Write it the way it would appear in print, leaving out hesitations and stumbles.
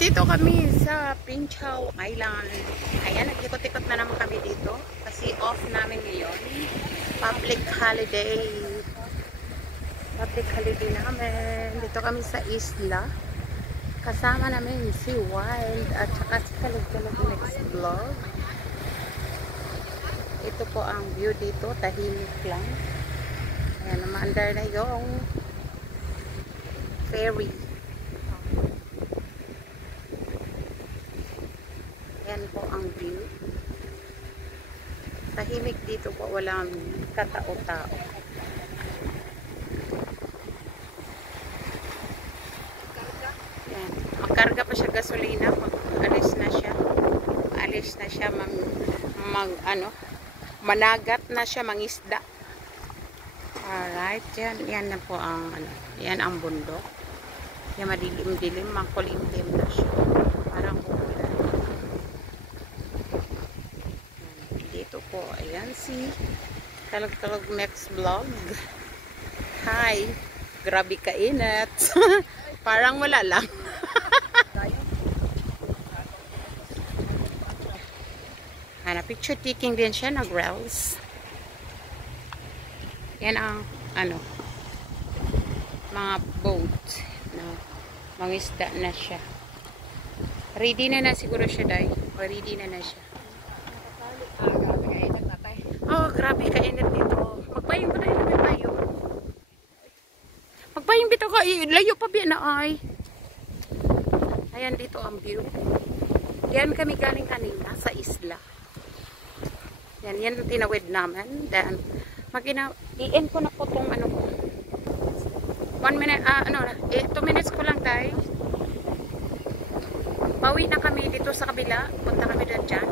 Dito kami sa Pinchao Island. Ayan, nag-ikot-ikot na naman kami dito. Kasi off namin ngayon. Public holiday. Public holiday namin. Dito kami sa isla. Kasama namin si Wild at saka si Kalag-Kalag Next Vlog. Ito po ang view dito. Tahimik lang. Ayan, umaandar na yung ferry. Yan po ang view. Tahimik dito po, walang katao-tao. Yan. Magkarga pa siya gasolina, alis na siya. Alis na siya managat na siya, mangisda. Alright, yan na po ang yan ang bundok. Yan madilim-dilim, makulimlim na siya. Parang umulan. Dito po, ayan si Kalag-Kalag Next Vlog. Hi! Grabe kainat. Parang wala lang. Picture taking din siya, nag-reels. Yan ang mga boat na mangisda na siya. Ready na siguro siya, day. O ready na siya. Oh, grabe kainat dito. Magpayong ba tayo? Magpayong bito ka. Layo pa biya na ay. Ayan dito ang view. Yan kami galing kanina sa isla. Yan ang tinawid namin. Then, i-end ko na po itong ko. 1 minute, 2 minutes ko lang tayo. Bawi na kami dito sa kabila. Punta kami doon dyan.